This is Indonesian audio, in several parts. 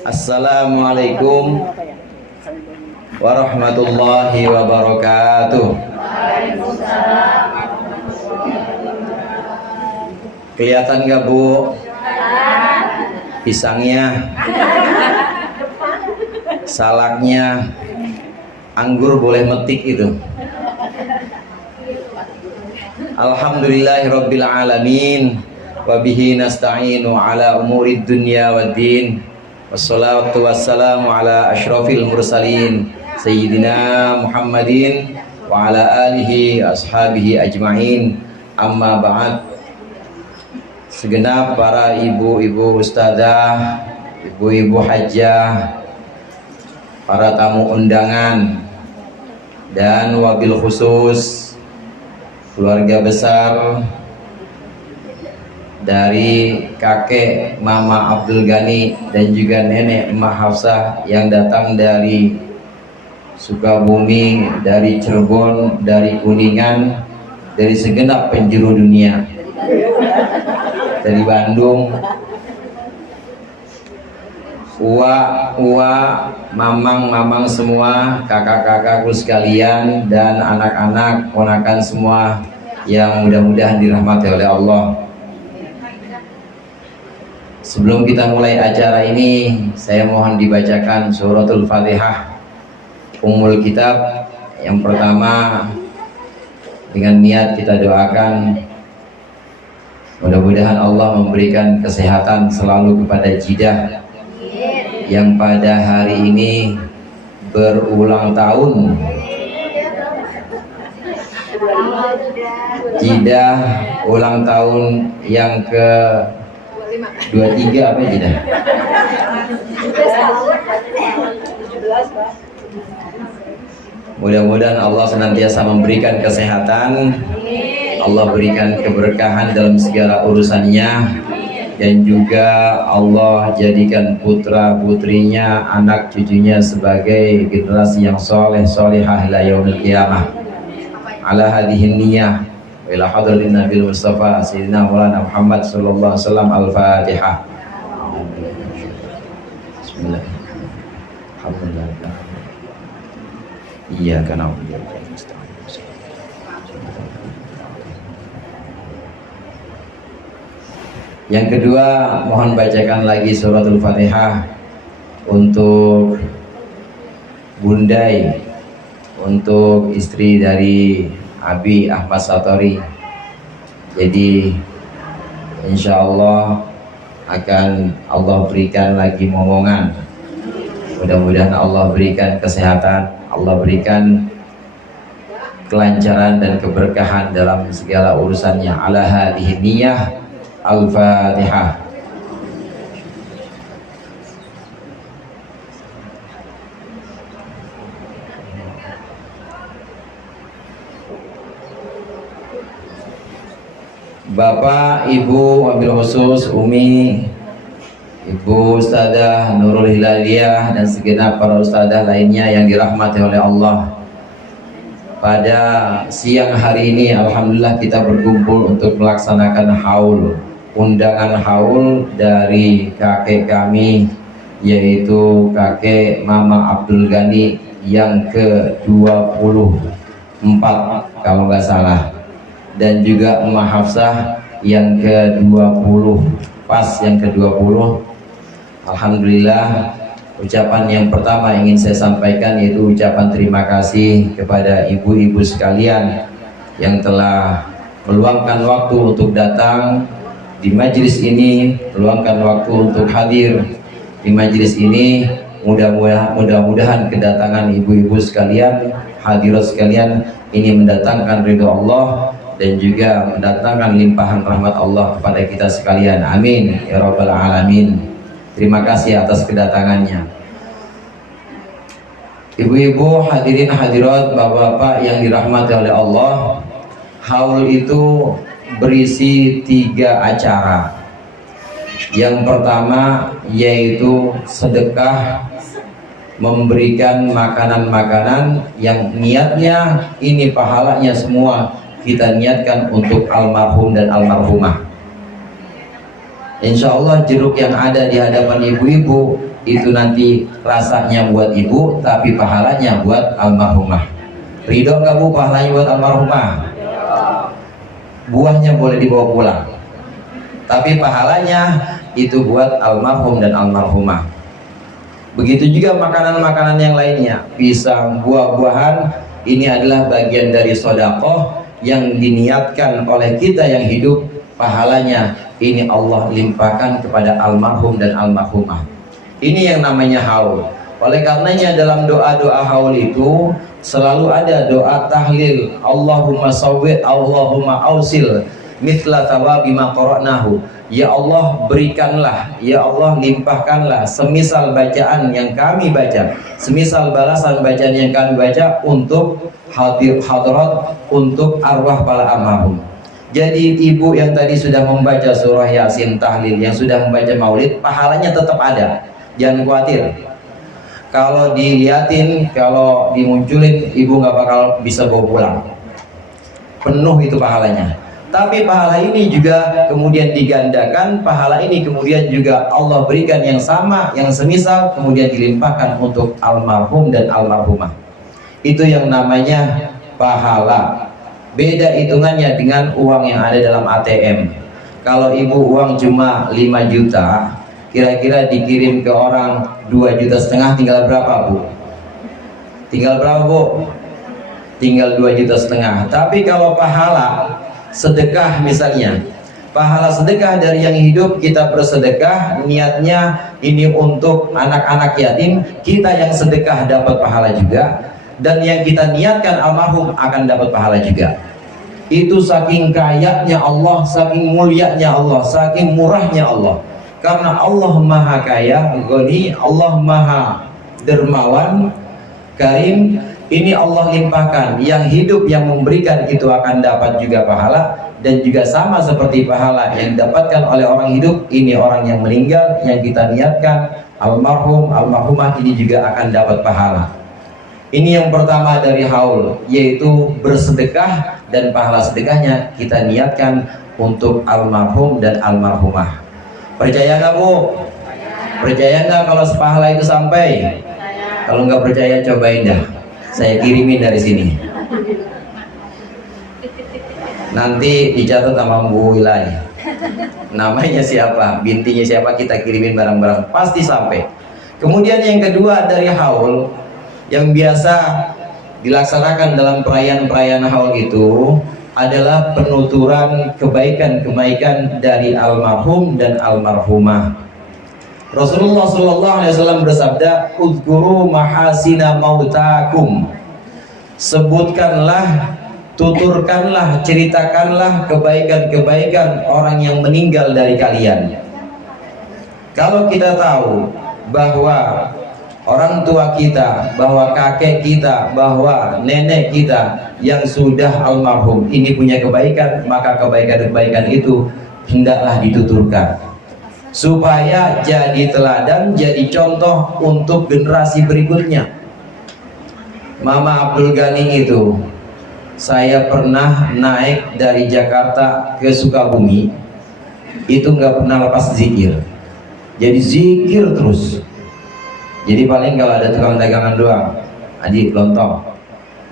Assalamualaikum warahmatullahi wabarakatuh. Kelihatan gak Bu? Pisangnya, salaknya, anggur boleh metik itu. Alhamdulillahirabbil alamin wa bihi nasta'inu ala umurid dunya waddin. Wassalatu wassalamu ala asyrafil mursalin Sayyidina Muhammadin wa ala alihi ashabihi ajma'in. Amma ba'd. Segenap para ibu-ibu ustadzah, ibu-ibu hajjah, para tamu undangan, dan wabil khusus keluarga besar dari kakek Mama Abdul Ghani dan juga nenek Emak Hafsah yang datang dari Sukabumi, dari Cirebon, dari Kuningan, dari segenap penjuru dunia, dari Bandung, uwa, mamang semua, kakak-kakakku sekalian, dan anak-anak, ponakan semua yang mudah-mudahan dirahmati oleh Allah. Sebelum kita mulai acara ini, saya mohon dibacakan suratul Fatihah, Ummul Kitab. Yang pertama, dengan niat kita doakan mudah-mudahan Allah memberikan kesehatan selalu kepada Jidah yang pada hari ini berulang tahun. Jidah ulang tahun yang ke 23 apa ya Jidah? Mudah-mudahan Allah senantiasa memberikan kesehatan, Allah berikan keberkahan dalam segala urusannya, dan juga Allah jadikan putra putrinya, anak cucunya sebagai generasi yang soleh solehah ila yaumil qiyamah. Ala hadhihi niyah wa ila hadratin Nabil Mustafa Sayyidina Maulana Muhammad sallallahu alaihi wasallam. Al-Fatihah. Bismillah. Alhamdulillah. Iyyaka na'budu wa iyyaka nasta'in. Yang kedua, mohon bacakan lagi suratul Fatihah untuk Bundai, untuk istri dari Abi Ahmad Satori. Jadi insya Allah akan Allah berikan lagi momongan. Mudah-mudahan Allah berikan kesehatan, Allah berikan kelancaran dan keberkahan dalam segala urusannya. Ala hadhihi niyah. Al-Fatihah. Bapak, Ibu, wabil khusus Umi, Ibu Ustadzah Nurul Hilaliyah, dan segenap para ustadzah lainnya yang dirahmati oleh Allah. Pada siang hari ini alhamdulillah kita berkumpul untuk melaksanakan haul, undangan haul dari kakek kami, yaitu kakek Mama Abdul Ghani yang ke-24 kalau nggak salah, dan juga Emak Hafsah yang ke-20, pas yang ke-20. Alhamdulillah, ucapan yang pertama ingin saya sampaikan yaitu ucapan terima kasih kepada ibu-ibu sekalian yang telah meluangkan waktu untuk datang di majelis ini, meluangkan waktu untuk hadir di majelis ini. Mudah-mudahan kedatangan ibu-ibu sekalian, hadirat sekalian ini mendatangkan ridho Allah dan juga mendatangkan limpahan rahmat Allah kepada kita sekalian. Amin ya rabbal alamin. Terima kasih atas kedatangannya. Ibu-ibu, hadirin hadirat, bapak-bapak yang dirahmati oleh Allah, haul itu berisi 3 acara. Yang pertama yaitu sedekah, memberikan makanan-makanan yang niatnya ini pahalanya semua kita niatkan untuk almarhum dan almarhumah. Insya Allah jeruk yang ada di hadapan ibu-ibu itu nanti rasanya buat ibu, tapi pahalanya buat almarhumah. Ridho nggak bu pahalanya buat almarhumah? Buahnya boleh dibawa pulang, tapi pahalanya itu buat almarhum dan almarhumah. Begitu juga makanan-makanan yang lainnya, pisang, buah-buahan, ini adalah bagian dari sedekah yang diniatkan oleh kita yang hidup, pahalanya ini Allah limpahkan kepada almarhum dan almarhumah. Ini yang namanya haul. Oleh karenanya dalam doa-doa haul itu selalu ada doa tahlil, Allahumma sawwi, Allahumma ausil mithla thawabi ma qara'nahu. Ya Allah berikanlah, ya Allah limpahkanlah semisal bacaan yang kami baca, semisal balasan bacaan yang kami baca untuk hadirat, untuk arwah para almarhum. Jadi ibu yang tadi sudah membaca surah Yasin tahlil, yang sudah membaca maulid, pahalanya tetap ada. Jangan khawatir. Kalau diliatin, kalau dimunculin, ibu nggak bakal bisa bawa pulang. Penuh itu pahalanya. Tapi pahala ini juga kemudian digandakan, pahala ini kemudian juga Allah berikan yang sama, yang semisal, kemudian dilimpahkan untuk almarhum dan almarhumah. Itu yang namanya pahala. Beda hitungannya dengan uang yang ada dalam ATM. Kalau ibu uang cuma 5 juta, kira-kira dikirim ke orang 2,5 juta, tinggal berapa bu? Tinggal berapa bu? Tinggal 2,5 juta. Tapi kalau pahala sedekah misalnya, pahala sedekah dari yang hidup kita bersedekah, niatnya ini untuk anak-anak yatim, kita yang sedekah dapat pahala juga, dan yang kita niatkan almarhum akan dapat pahala juga. Itu saking kayanya Allah, saking mulianya Allah, saking murahnya Allah. Karena Allah maha kaya, Ghani, Allah maha dermawan, karim. Ini Allah limpahkan, yang hidup yang memberikan itu akan dapat juga pahala, dan juga sama seperti pahala yang didapatkan oleh orang hidup, ini orang yang meninggal yang kita niatkan almarhum, almarhumah, ini juga akan dapat pahala. Ini yang pertama dari haul, yaitu bersedekah, dan pahala sedekahnya kita niatkan untuk almarhum dan almarhumah. Percaya nggak bu? Percaya nggak kalau pahala itu sampai? Kalau nggak percaya cobain dah, saya kirimin dari sini. Nanti dicatat sama Bu Wilay, namanya siapa, bintinya siapa, kita kirimin barang-barang, pasti sampai. Kemudian yang kedua dari haul yang biasa dilaksanakan dalam perayaan-perayaan haul itu adalah penuturan kebaikan-kebaikan dari almarhum dan almarhumah. Rasulullah SAW bersabda, "Udzkuru mahasina mautakum." Sebutkanlah, tuturkanlah, ceritakanlah kebaikan-kebaikan orang yang meninggal dari kalian. Kalau kita tahu bahwa orang tua kita, bahwa kakek kita, bahwa nenek kita yang sudah almarhum ini punya kebaikan, maka kebaikan-kebaikan itu hendaklah dituturkan supaya jadi teladan, jadi contoh untuk generasi berikutnya. Mama Abdul Ghani itu, saya pernah naik dari Jakarta ke Sukabumi, itu nggak pernah lepas zikir. Jadi zikir terus. Jadi paling kalau ada tukang dagangan doang, Aji lontong,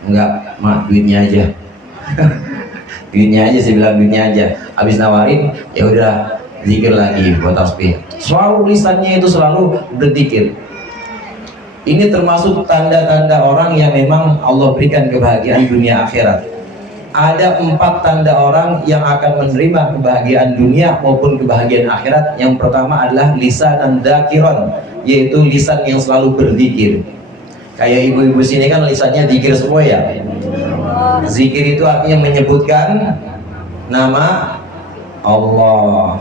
enggak, mak duitnya aja. Duitnya aja, saya bilang duitnya aja. Habis nawarin, ya udah zikir lagi buat tasbih. Selalu lisannya itu selalu berzikir. Ini termasuk tanda-tanda orang yang memang Allah berikan kebahagiaan dunia akhirat. Ada 4 tanda orang yang akan menerima kebahagiaan dunia maupun kebahagiaan akhirat. Yang pertama adalah lisanan dzakiron, yaitu lisan yang selalu berzikir. Kayak ibu-ibu sini kan lisannya zikir semua ya. Zikir itu artinya menyebutkan nama Allah.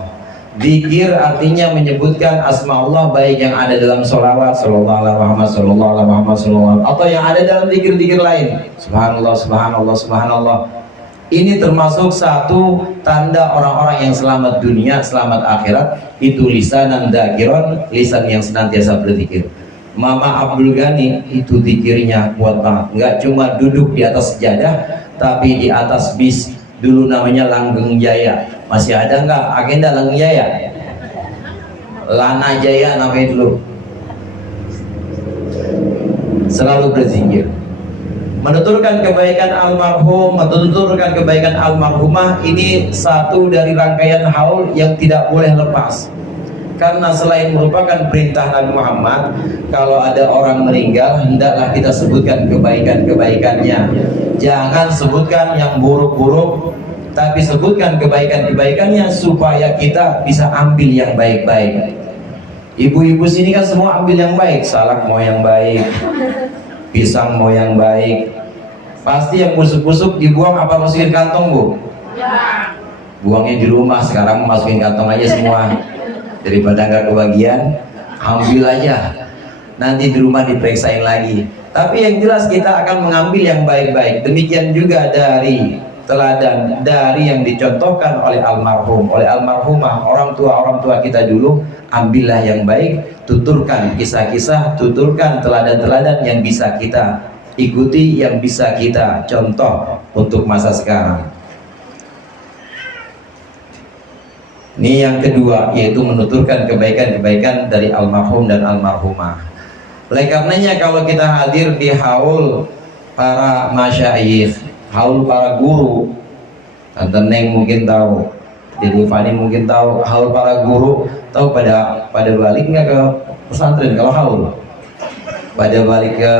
Zikir artinya menyebutkan asma Allah, baik yang ada dalam sholawat sallallahu alaihi Muhammad, sallallahu alaihi Muhammad, sallallahu, atau yang ada dalam zikir-zikir lain. Subhanallah, subhanallah, subhanallah. Ini termasuk satu tanda orang-orang yang selamat dunia, selamat akhirat. Itu lisanan dzakiron, lisan yang senantiasa berzikir. Mama Abdul Ghani itu zikirnya kuat banget. Nggak cuma duduk di atas sejadah, tapi di atas bis. Dulu namanya Langgeng Jaya. Masih ada nggak agenda Langgeng Jaya? Lana Jaya namanya dulu, selalu berzikir, menuturkan kebaikan almarhum, menuturkan kebaikan almarhumah. Ini satu dari rangkaian haul yang tidak boleh lepas, karena selain merupakan perintah Nabi Muhammad, kalau ada orang meninggal hendaklah kita sebutkan kebaikan-kebaikannya. Jangan sebutkan yang buruk-buruk, tapi sebutkan kebaikan-kebaikannya supaya kita bisa ambil yang baik-baik. Ibu-ibu sini kan semua ambil yang baik, salak mau yang baik, pisang mau yang baik. Pasti yang busuk-busuk dibuang apa masukin kantong, Bu? Buangnya di rumah, sekarang masukin kantong aja semua. Daripada nggak kebagian, ambil aja. Nanti di rumah diperiksain lagi. Tapi yang jelas kita akan mengambil yang baik-baik. Demikian juga dari teladan dari yang dicontohkan oleh almarhum, oleh almarhumah, orang tua kita dulu. Ambillah yang baik, tuturkan kisah-kisah, tuturkan teladan-teladan yang bisa kita ikuti, yang bisa kita contoh untuk masa sekarang. Ini yang kedua, yaitu menuturkan kebaikan-kebaikan dari almarhum dan almarhumah. Oleh karenanya kalau kita hadir di haul para masyayikh, haul para guru, Tante Neng mungkin tahu, Dede Fani mungkin tahu, haul para guru, tahu pada balik nggak ke pesantren kalau haul? Pada balik ke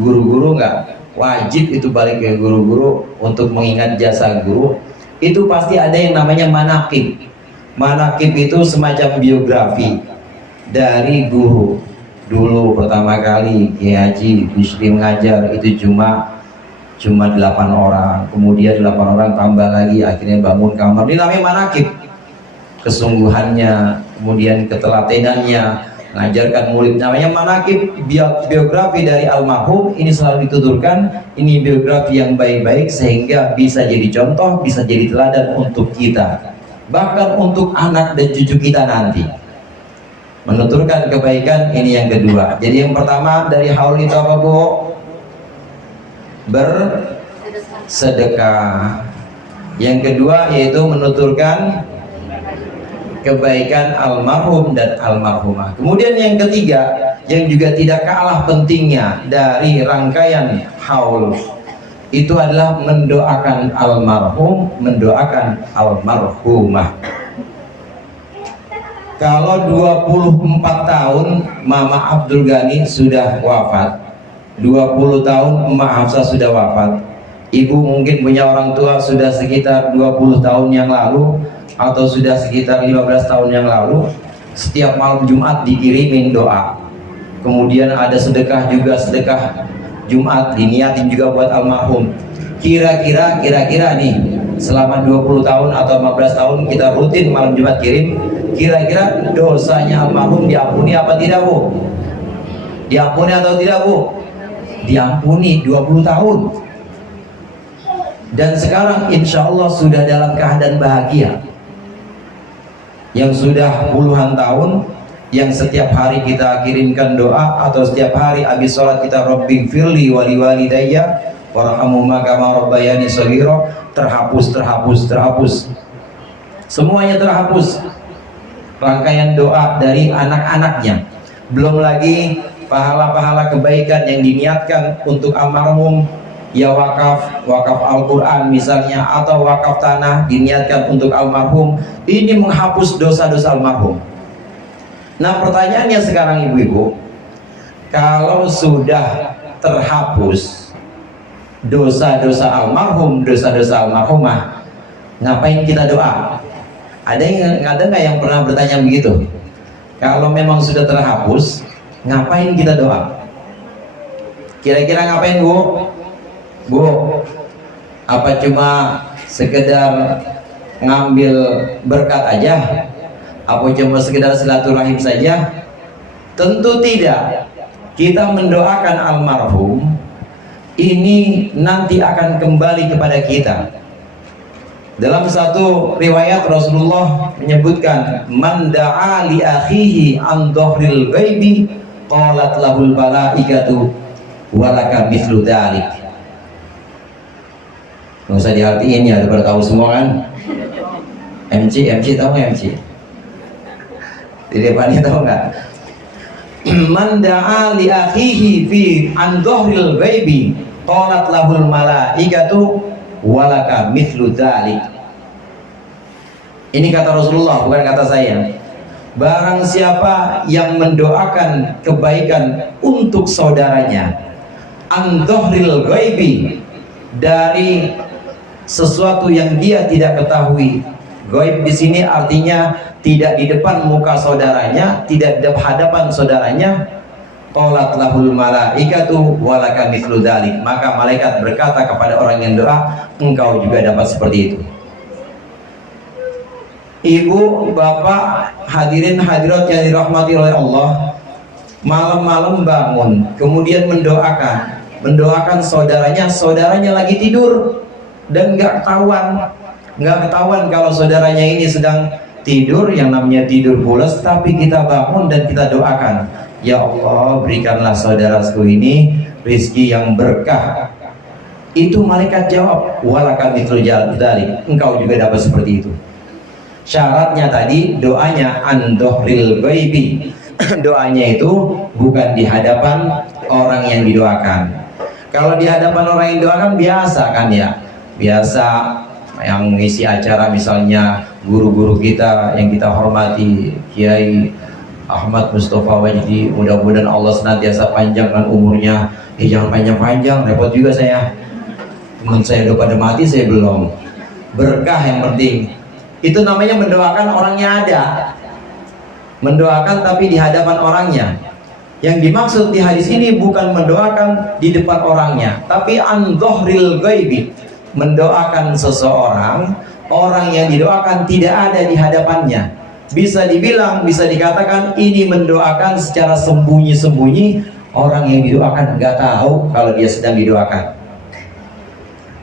guru-guru nggak? Wajib itu balik ke guru-guru untuk mengingat jasa guru. Itu pasti ada yang namanya manaqib. Manaqib itu semacam biografi dari guru. Dulu pertama kali Kiai Haji Bisri mengajar itu cuma 8 orang, kemudian 8 orang tambah lagi, akhirnya bangun kamar. Ini namanya manaqib. Kesungguhannya, kemudian ketelatenannya, mengajarkan murid, namanya manaqib. Biografi dari almarhum ini selalu dituturkan. Ini biografi yang baik-baik sehingga bisa jadi contoh, bisa jadi teladan untuk kita, bahkan untuk anak dan cucu kita nanti. Menuturkan kebaikan, ini yang kedua. Jadi yang pertama dari haul itu apa, Bu? Bersedekah. Yang kedua yaitu menuturkan kebaikan almarhum dan almarhumah. Kemudian yang ketiga yang juga tidak kalah pentingnya dari rangkaian haul itu adalah mendoakan almarhum, mendoakan almarhumah. Kalau 24 tahun Mama Abdul Ghani sudah wafat, 20 tahun Emak Hafsah sudah wafat, Ibu mungkin punya orang tua sudah sekitar 20 tahun yang lalu atau sudah sekitar 15 tahun yang lalu, setiap malam Jumat dikirimin doa. Kemudian ada sedekah juga, sedekah Jumat diniatin juga buat almarhum. Kira-kira nih selama 20 tahun atau 15 tahun kita rutin malam Jumat kirim, kira-kira dosanya almarhum diampuni apa tidak, Bu? Diampuni atau tidak, Bu? Diampuni 20 tahun. Dan sekarang insya Allah sudah dalam keadaan bahagia. Yang sudah puluhan tahun, yang setiap hari kita kirimkan doa, atau setiap hari habis sholat kita Rabbighfirli wa liwalidayya warhamhuma kama rabbayani shaghira, terhapus. Semuanya terhapus. Rangkaian doa dari anak-anaknya. Belum lagi pahala-pahala kebaikan yang diniatkan untuk almarhum, ya wakaf Al-Quran misalnya, atau wakaf tanah diniatkan untuk almarhum. Ini menghapus dosa-dosa almarhum. Nah pertanyaannya sekarang ibu-ibu, kalau sudah terhapus dosa-dosa almarhum, dosa-dosa almarhumah, ngapain kita doa? Ada nggak yang pernah bertanya begitu? Kalau memang sudah terhapus, ngapain kita doa? Kira-kira ngapain, Bu? Bu, apa cuma sekedar ngambil berkat aja? Apa cuma sekedar silaturahim saja? Tentu tidak. Kita mendoakan almarhum ini nanti akan kembali kepada kita. Dalam satu riwayat Rasulullah menyebutkan, man da'a li akhihi an dhahril ghaibi qalat lahul malaikatu walaka mithlu dzalik. Nggak usah diartiin ya, udah tahu semua kan. MC tahu nggak MC? Di depannya tahu nggak? Man da'a li akhihi fi an dhahril ghaibi qalat lahul malaikatu walaka mithlu dzalik. Ini kata Rasulullah, bukan kata saya. Barang siapa yang mendoakan kebaikan untuk saudaranya an dhahril ghaibi, dari sesuatu yang dia tidak ketahui. Ghaib di sini artinya tidak di depan muka saudaranya, tidak di hadapan saudaranya. Qalat lahul malaikatu walaka mithlu dzalik, maka malaikat berkata kepada orang yang doa, engkau juga dapat seperti itu. Ibu, bapak, hadirin hadirat yang dirahmati oleh Allah, malam-malam bangun kemudian mendoakan saudaranya lagi tidur dan nggak ketahuan kalau saudaranya ini sedang tidur, yang namanya tidur pulas, tapi kita bangun dan kita doakan, ya Allah berikanlah saudaraku ini rezeki yang berkah. Itu malaikat jawab, walaka mithlu dzalik, engkau juga dapat seperti itu. Syaratnya tadi doanya an dhahril ghaibi, doanya itu bukan di hadapan orang yang didoakan. Kalau di hadapan orang yang didoakan biasa kan ya, biasa yang mengisi acara misalnya guru-guru kita yang kita hormati, Kiai Ahmad Mustafa Wajdi, mudah-mudahan Allah senantiasa panjangkan umurnya. Jangan panjang-panjang, repot juga saya, teman saya udah pada mati, saya belum. Berkah yang penting. Itu namanya mendoakan orangnya ada, mendoakan tapi di hadapan orangnya. Yang dimaksud di hadis ini bukan mendoakan di depan orangnya, tapi an dhahril ghaibi, mendoakan seseorang, orang yang didoakan tidak ada di hadapannya. Bisa dibilang, bisa dikatakan ini mendoakan secara sembunyi-sembunyi. Orang yang didoakan nggak tahu kalau dia sedang didoakan.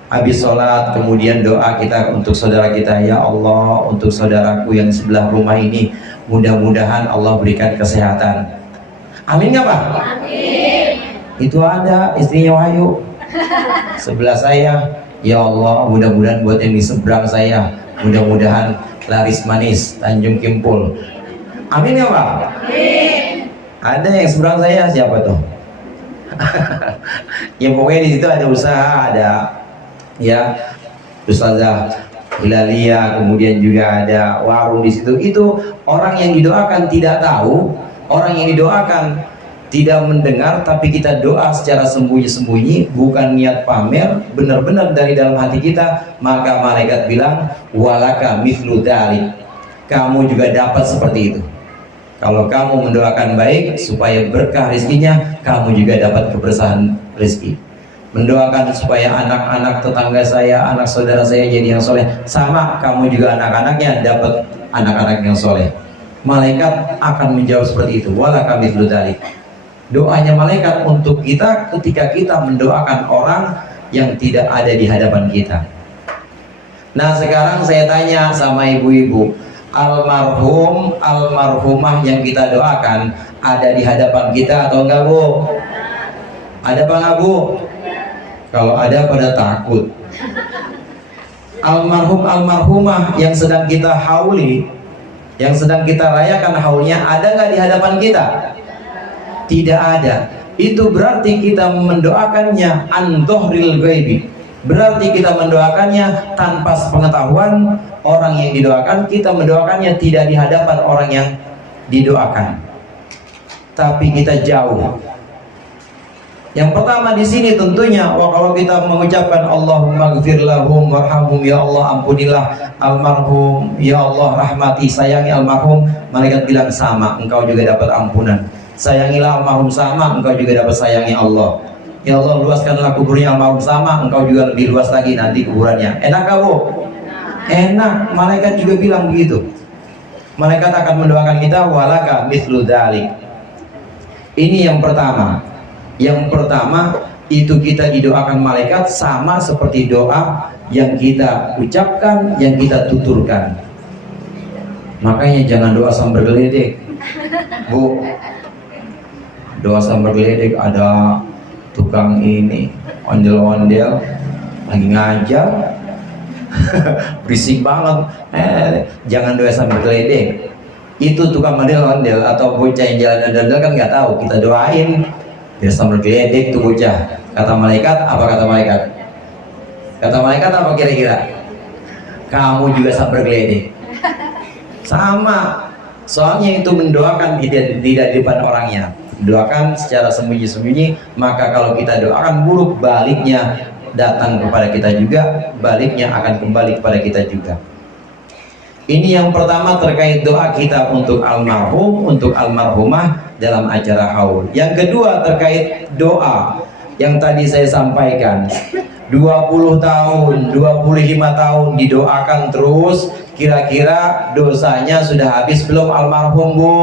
Habis sholat kemudian doa kita untuk saudara kita, ya Allah untuk saudaraku yang sebelah rumah ini, mudah-mudahan Allah berikan kesehatan. Amin nggak Pak? Amin. Itu ada istrinya Wahyu sebelah saya, ya Allah mudah-mudahan buat yang di seberang saya, mudah-mudahan laris manis Tanjung Kimpul. Amin ya Pak? Amin. Ada yang seberang saya, siapa tuh? Ya pokoknya di situ ada usaha, ada ya Ustazah Hilalia, kemudian juga ada warung di situ. Itu orang yang didoakan tidak tahu, orang yang didoakan tidak mendengar, tapi kita doa secara sembunyi-sembunyi, bukan niat pamer, benar-benar dari dalam hati kita. Maka malaikat bilang, walaka mithlu dzalik, kamu juga dapat seperti itu. Kalau kamu mendoakan baik supaya berkah rezekinya, kamu juga dapat kebersahan rezeki. Mendoakan supaya anak-anak tetangga saya, anak saudara saya jadi yang soleh, sama kamu juga anak-anaknya dapat anak-anak yang soleh. Malaikat akan menjawab seperti itu, walaka mithlu dzalik. Doanya malaikat untuk kita ketika kita mendoakan orang yang tidak ada di hadapan kita. Nah sekarang saya tanya sama ibu-ibu, almarhum, almarhumah yang kita doakan ada di hadapan kita atau enggak Bu? Ada apa enggak Bu? Kalau ada pada takut. Almarhum, almarhumah yang sedang kita hauli, yang sedang kita rayakan haulnya, ada nggak di hadapan kita? Tidak ada. Itu berarti kita mendoakannya an dhahril ghaibi, berarti kita mendoakannya tanpa sepengetahuan orang yang didoakan. Kita mendoakannya tidak di hadapan orang yang didoakan, tapi kita jauh. Yang pertama di sini tentunya, kalau kita mengucapkan Allahumma gfir lahum warhamhum, ya Allah ampunilah almarhum, ya Allah rahmati, sayangi almarhum, malaikat bilang sama, engkau juga dapat ampunan. Sayangilah almarhum, sama, engkau juga dapat sayangi Allah. Ya Allah luaskanlah kuburnya almarhum, sama, engkau juga lebih luas lagi nanti kuburannya. Enak gak Bu? Enak. Malaikat juga bilang begitu. Malaikat akan mendoakan kita, walaka mithlu dzalik. Ini yang pertama. Yang pertama itu kita didoakan malaikat sama seperti doa yang kita ucapkan, yang kita tuturkan. Makanya jangan doa sambar geledek Bu. Doa sambar geledek, ada tukang ini ondel-ondel lagi ngajar berisik banget. Jangan doa sambar geledek. Itu tukang ondel-ondel atau bocah yang jalan ondel-ondel kan nggak tahu, kita doain biasa bergeledek tuh bocah. Kata malaikat, apa kata malaikat? Kata malaikat apa kira-kira? Kamu juga sabar geledek. Sama, soalnya itu mendoakan tidak di depan orangnya, doakan secara sembunyi-sembunyi. Maka kalau kita doakan buruk, baliknya datang kepada kita juga, baliknya akan kembali kepada kita juga. Ini yang pertama terkait doa kita untuk almarhum, untuk almarhumah dalam acara haul. Yang kedua terkait doa yang tadi saya sampaikan, 20 tahun, 25 tahun didoakan terus, kira-kira dosanya sudah habis belum almarhum, Bu?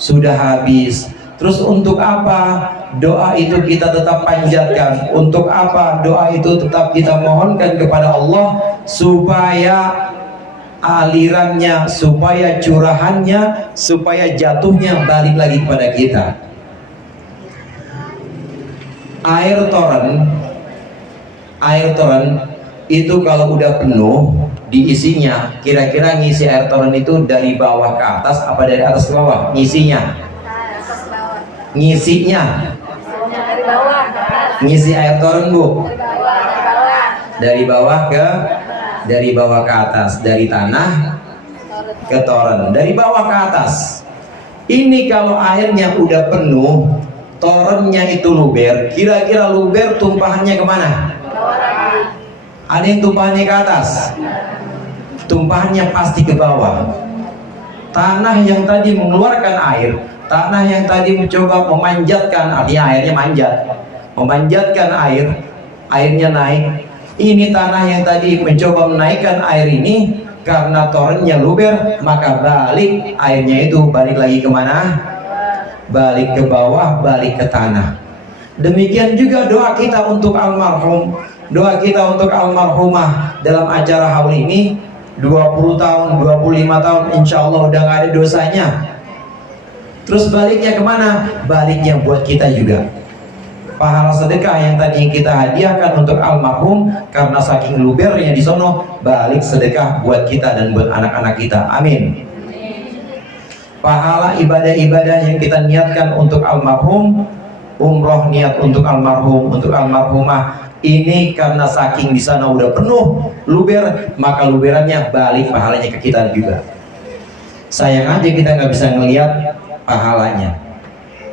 Sudah habis. Terus untuk apa doa itu kita tetap panjatkan? Untuk apa doa itu tetap kita mohonkan kepada Allah supaya alirannya, supaya curahannya, supaya jatuhnya balik lagi kepada kita. Air toren itu kalau udah penuh diisinya, kira-kira ngisi air toren itu dari bawah ke atas apa dari atas ke bawah? Ngisinya dari bawah. Ngisi air toren, Bu, dari bawah ke atas, dari tanah ke toren, dari bawah ke atas. Ini kalau airnya udah penuh, torennya itu luber, kira-kira luber tumpahannya kemana? Ada yang tumpahannya ke atas, tumpahannya pasti ke bawah. Tanah yang tadi mengeluarkan air, tanah yang tadi mencoba memanjatkan, artinya airnya memanjatkan air, airnya naik. Ini tanah yang tadi mencoba menaikkan air ini, karena torennya luber, maka balik airnya itu balik lagi kemana? Balik ke bawah, balik ke tanah. Demikian juga doa kita untuk almarhum, doa kita untuk almarhumah dalam acara haul ini, 20 tahun, 25 tahun, insya Allah udah gak ada dosanya. Terus baliknya kemana? Baliknya buat kita juga. Pahala sedekah yang tadi kita hadiahkan untuk almarhum, karena saking lubernya di sono, balik sedekah buat kita dan buat anak-anak kita. Amin. Pahala ibadah-ibadah yang kita niatkan untuk almarhum, umroh niat untuk almarhum, untuk almarhumah, ini karena saking di sana udah penuh luber, maka luberannya balik pahalanya ke kita juga. Sayang aja kita nggak bisa ngelihat pahalanya.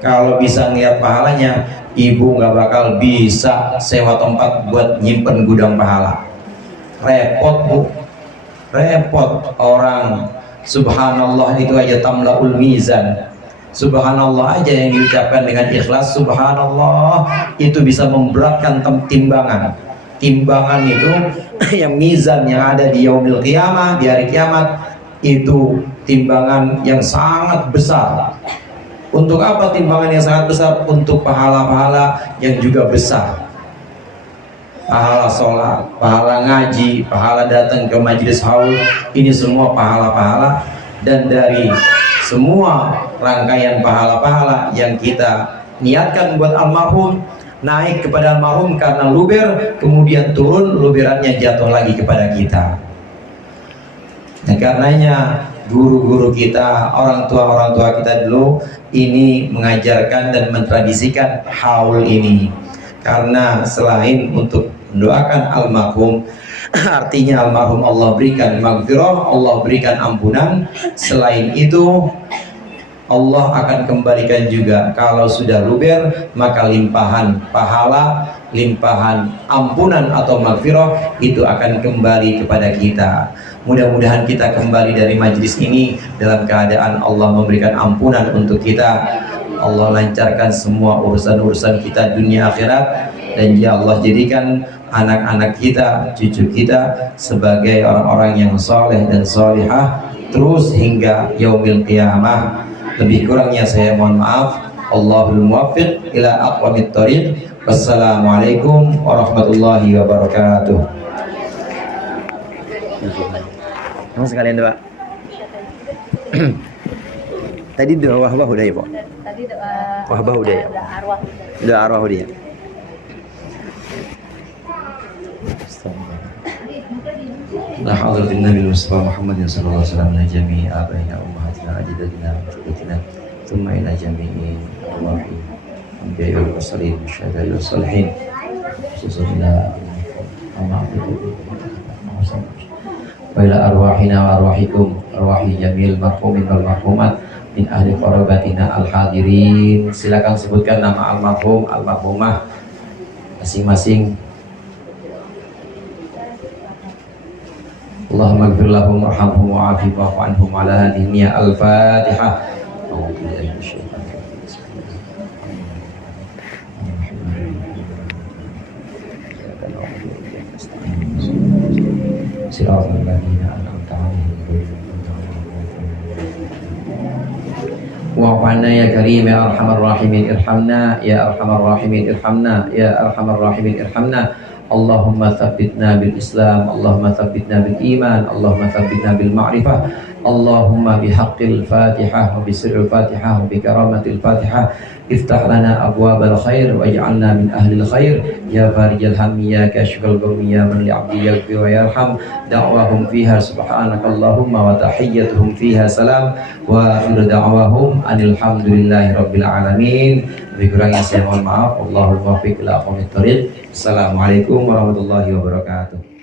Kalau bisa ngelihat pahalanya, ibu nggak bakal bisa sewa tempat buat nyimpen gudang pahala. Repot, Bu, repot. Orang subhanallah itu aja tamlaul mizan. Subhanallah aja yang diucapkan dengan ikhlas, subhanallah, itu bisa memberatkan timbangan. Timbangan itu yang mizan yang ada di yaumil qiyamah, di hari kiamat, itu timbangan yang sangat besar. Untuk apa timbangan yang sangat besar? Untuk pahala-pahala yang juga besar. Pahala sholat, pahala ngaji, pahala datang ke majelis haul, ini semua pahala-pahala. Dan dari semua rangkaian pahala-pahala yang kita niatkan buat almarhum, naik kepada almarhum karena luber, kemudian turun, luberannya jatuh lagi kepada kita. Nah, karenanya guru-guru kita, orang tua kita dulu ini mengajarkan dan mentradisikan haul ini, karena selain untuk mendoakan almarhum, artinya almarhum Allah berikan maghfirah, Allah berikan ampunan. Selain itu Allah akan kembalikan juga, kalau sudah luber, maka limpahan pahala, limpahan ampunan atau maghfirah itu akan kembali kepada kita. Mudah-mudahan kita kembali dari majlis ini dalam keadaan Allah memberikan ampunan untuk kita. Allah lancarkan semua urusan-urusan kita dunia akhirat, dan ya Allah jadikan anak-anak kita, cucu kita sebagai orang-orang yang soleh dan solihah terus hingga yaumil qiyamah. Lebih kurangnya saya mohon maaf. Allahul muwaffiq ila aqwamit thoriq. Wassalamualaikum warahmatullahi wabarakatuh. Mau sekalian doa. Tadi doa wahbah udah ya, Pak? Tadi doa wahbah udah ya? Doa arwah udah ya? لا حضرة النبي المصطفى محمد صلى الله عليه وسلم إلى جميع آبائنا وأمهاتنا أجدادنا وجدتنا ثم إلى جميع أرواح الأنبياء والمرسلين والشهداء والصالحين خصوصا إلى وإلى أرواحنا وأرواحكم أرواح جميع المرحومين والمرحومات min ahli qarabatina al-hadirin. Silakan sebutkan nama almarhum, almarhumah masing-masing. Allahumma ighfir lahum warhamhum wa'afihim wa'fu anhum ala hadhihi al-Fatihah. Siratal ladzina an'amta 'alaihim wa'afana ya karim ya arhamar rahimin irhamna ya arhamar rahimin irhamna ya arhamar rahimin irhamna. Allahumma tsabbitna bil Islam, Allahumma tsabbitna bil iman, Allahumma tsabbitna bil ma'rifah, Allahumma bihaqqil Fatihah wa bisirril Fatihah wa bikaramatil Fatihah iftah lana abwabal khair waj'alna min ahlil khair ya farijal hammi ya kashfal ghammi ya man li 'abdi yaghfir wa yarham. Da'wahum fiha subhanakallahumma wa tahiyyatuhum fiha salam wa akhiru da'wahum anil hamdulillahi rabbil alamin. Lebih kurangnya saya mohon maaf. Wallahul muwaffiq ila aqwamit thoriq. Assalamualaikum warahmatullahi wabarakatuh.